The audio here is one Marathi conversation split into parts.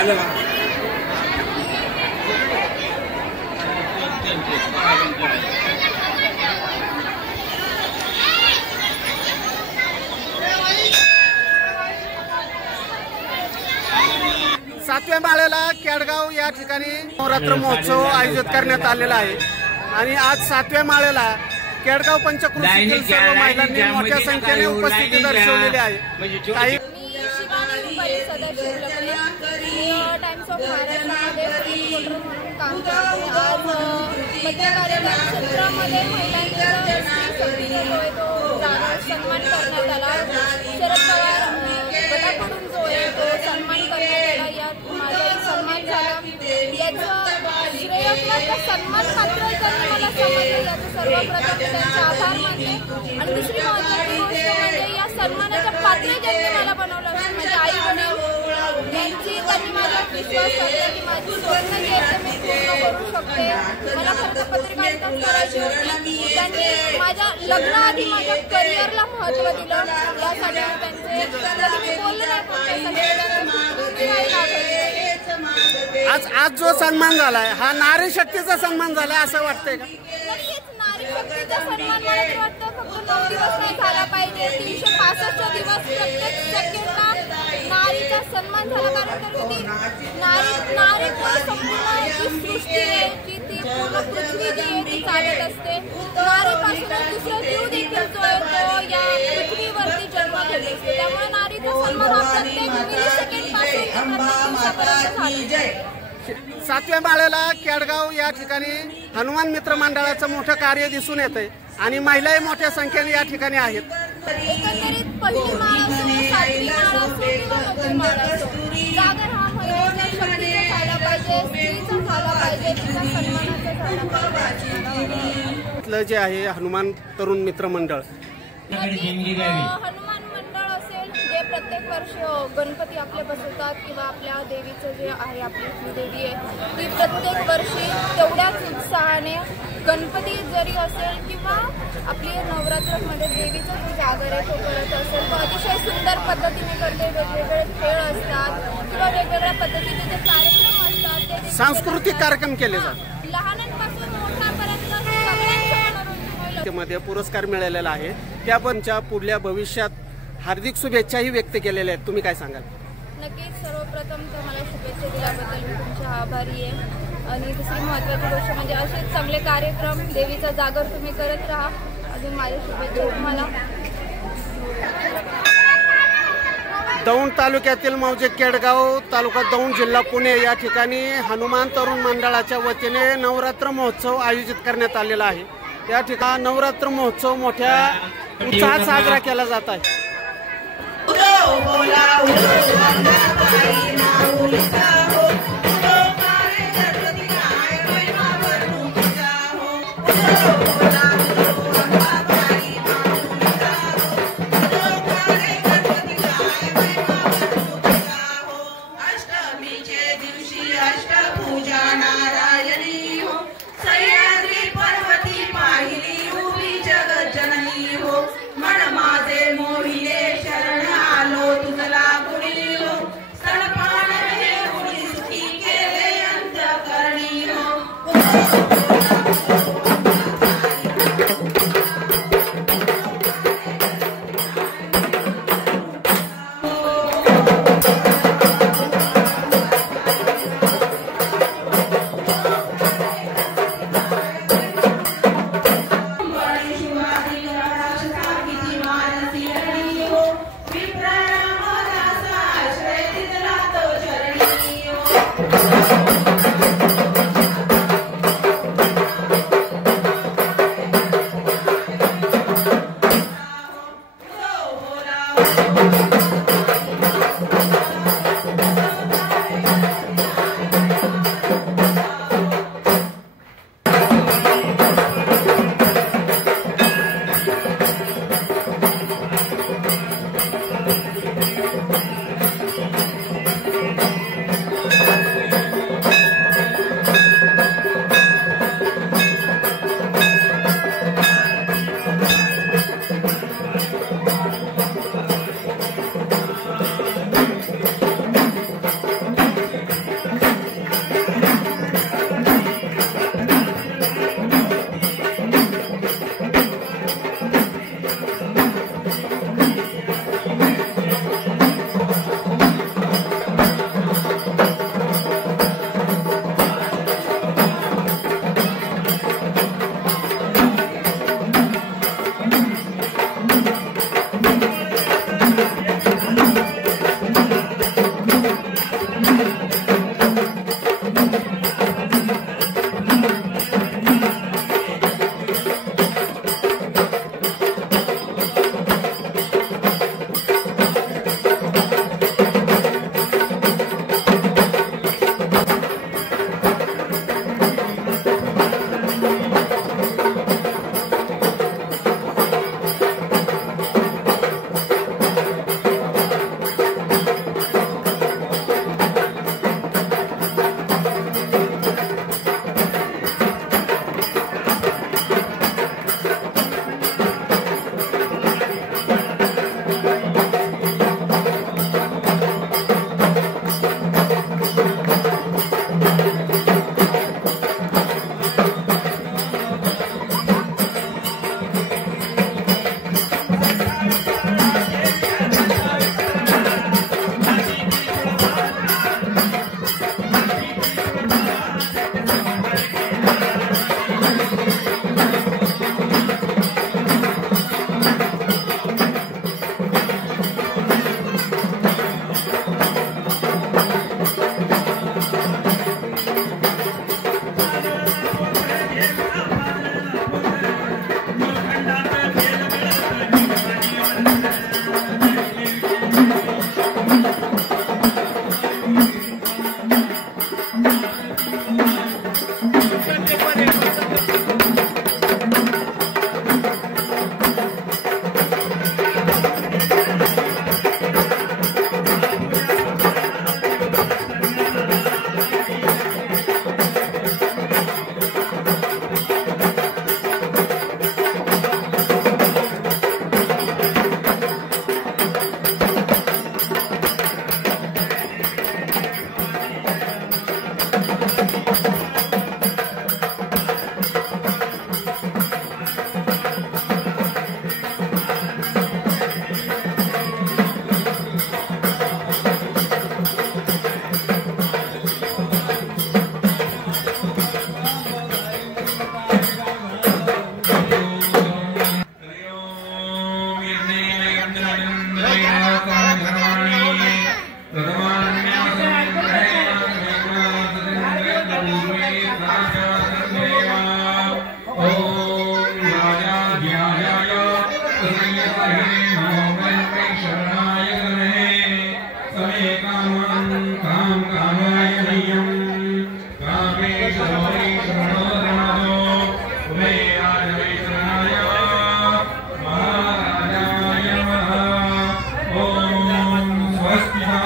सातव्या माळ्याला केडगाव या ठिकाणी नवरात्र महोत्सव आयोजित करण्यात आलेला आहे आणि आज सातव्या माळ्याला केडगाव पंचक्रोशीतील सर्व महिलांनी मोठ्या संख्येने उपस्थिती दर्शवलेली आहे। काही टाइम्स ऑफ महाराष्ट्रामध्ये रिपोर्टर म्हणून काम करते। आज मध्य कार्यक्रम क्षेत्रामध्ये महिलांचा सन्मान करण्यात आला। शरद पवार गटाकडून जो आहे तो सन्मान करण्यात आला। यात माझाही सन्मान झाला। याचं श्रेय सन्मान मात्र त्यांनी मला समजलं, याचं सर्वप्रथम त्यांचा आभार मानते। आणि दुसरी महत्त्वाची गोष्ट म्हणजे या सन्मानाच्या पात्र ज्यांनी मला बनवलं, म्हणजे आई वडील यांची त्यांनी माझा विश्वास ठेवला की माझी स्वप्न जी आहेत मी पूर्ण करू शकते। मला खरं तर पत्रकारिता करायची होती, त्यांनी माझ्या लग्नाआधी माझ्या करिअरला महत्त्व दिलं। यासाठी त्यांचे कधी बोलले नाही। आज जो सन्मान झालाय हा नारी शक्तीचा सन्मान झालाय असं वाटतंय का? नक्कीच नारी शक्तीचा सन्मान मला तर वाटतं फक्त 9 दिवस नाही झाला पाहिजे, 365 दिवस प्रत्येक सेकंडला नारीचा सन्मान झाला। कारण तर ती नारी संपूर्ण जी सृष्टी आहे जी ती पूर्ण पृथ्वी जी आहे ती चालत असते। नारीपासून दुसरा जीव देखील जो आहे तो या पृथ्वीवरती जन्मात येत असतो। त्यामुळे नारीचा सन्मान हा प्रत्येक मिलीसेकंड पासून दिवसापर्यंत झाला। सातव्या माळ्याला केडगाव या ठिकाणी हनुमान मित्र मंडळाचं मोठं कार्य दिसून येतंय आणि महिलाही मोठ्या संख्येने या ठिकाणी आहेत। एकंदरीत पहिली माळ असो, सातवी माळ असो किंवा नववी माळ असो, जागर हा महिलेच्या शक्तीचा झाला पाहिजे, स्त्रीचा झाला पाहिजे, तिचा सन्मानाचा झाला पाहिजे। जे आहे हनुमान तरुण मित्र मंडळ, हनुमान मंडळ असेल जे प्रत्येक वर्ष गणपती आपले बसवतात किंवा आपल्या देवीचं जे आहे आपली इथली देवी आहे ती प्रत्येक वर्षी तेवढ्याच उत्साहाने गणपती जरी असेल किंवा आपली नवरात्रामध्ये देवीचं जे जागर आहे तो करत असेल तो अतिशय सुंदर पद्धतीने करते। वेगवेगळे खेळ असतात किंवा वेगवेगळ्या पद्धतीचे जे कार्यक्रम असतात ते सांस्कृतिक कार्यक्रम केले जातात। लहानांपासून मोठ्यापर्यंत सगळ्यांचं मनोरंजन मध्ये पुरस्कार मिळालेला आहे, त्या पणच्या पुढल्या भविष्यात हार्दिक शुभेच्छाही व्यक्त केलेल्या आहेत। तुम्ही काय सांगाल? नक्कीच सर्वप्रथम तर मला शुभेच्छा दिल्याबद्दल मी तुमच्या आभारी आहे। आणि दुसरी महत्त्वाची गोष्ट म्हणजे असेच चांगले कार्यक्रम देवीचा जागर तुम्ही करत राहा। अजून माझ्या शुभेच्छा तुम्हाला। दौंड तालुक्यातील मौजे केडगाव तालुका दौंड जिल्हा पुणे या ठिकाणी हनुमान तरुण मंडळाच्या वतीने नवरात्र महोत्सव आयोजित करण्यात आलेला आहे। या ठिकाणी नवरात्र महोत्सव मोठ्या उत्साहात साजरा केला जात आहे। अष्टमीचे दिवशी अष्टपूजा नारायणी हो, सह्याद्री पर्वती पाहिली उभी जगज्जननी हो, मन माझे मोहिले शरण आलो तुझला।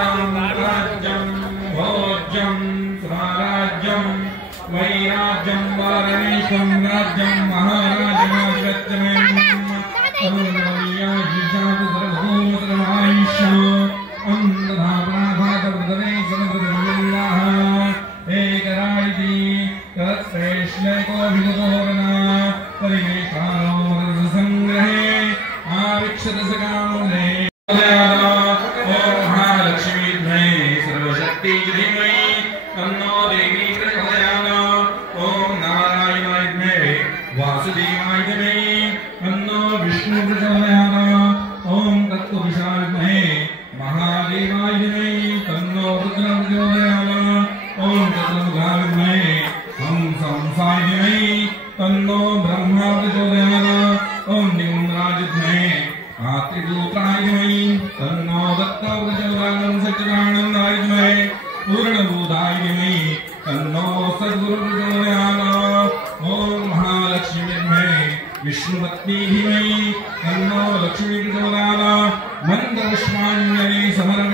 राज्यं भोज्यं स्वराज्यं वैराज्यं वारणेशं राज्यं महाराजमाधिपत्यम् तन्नो ब्रह्मा प्रचोदयात्। ओम निगुंराजध्महे मातृदूतायमयी तन्नो दत्तो प्रचोदयात्। सच्चिदानन्दायमये पूर्णबोधायमयी तन्नो सद्गुरु प्रचोदयात्। ओम महालक्ष्मीमये विष्णुपत्नी धीमहि तन्नो लक्ष्मी प्रचोदयात्। मंत्रपुष्पाञ्जलि समर्पयामि।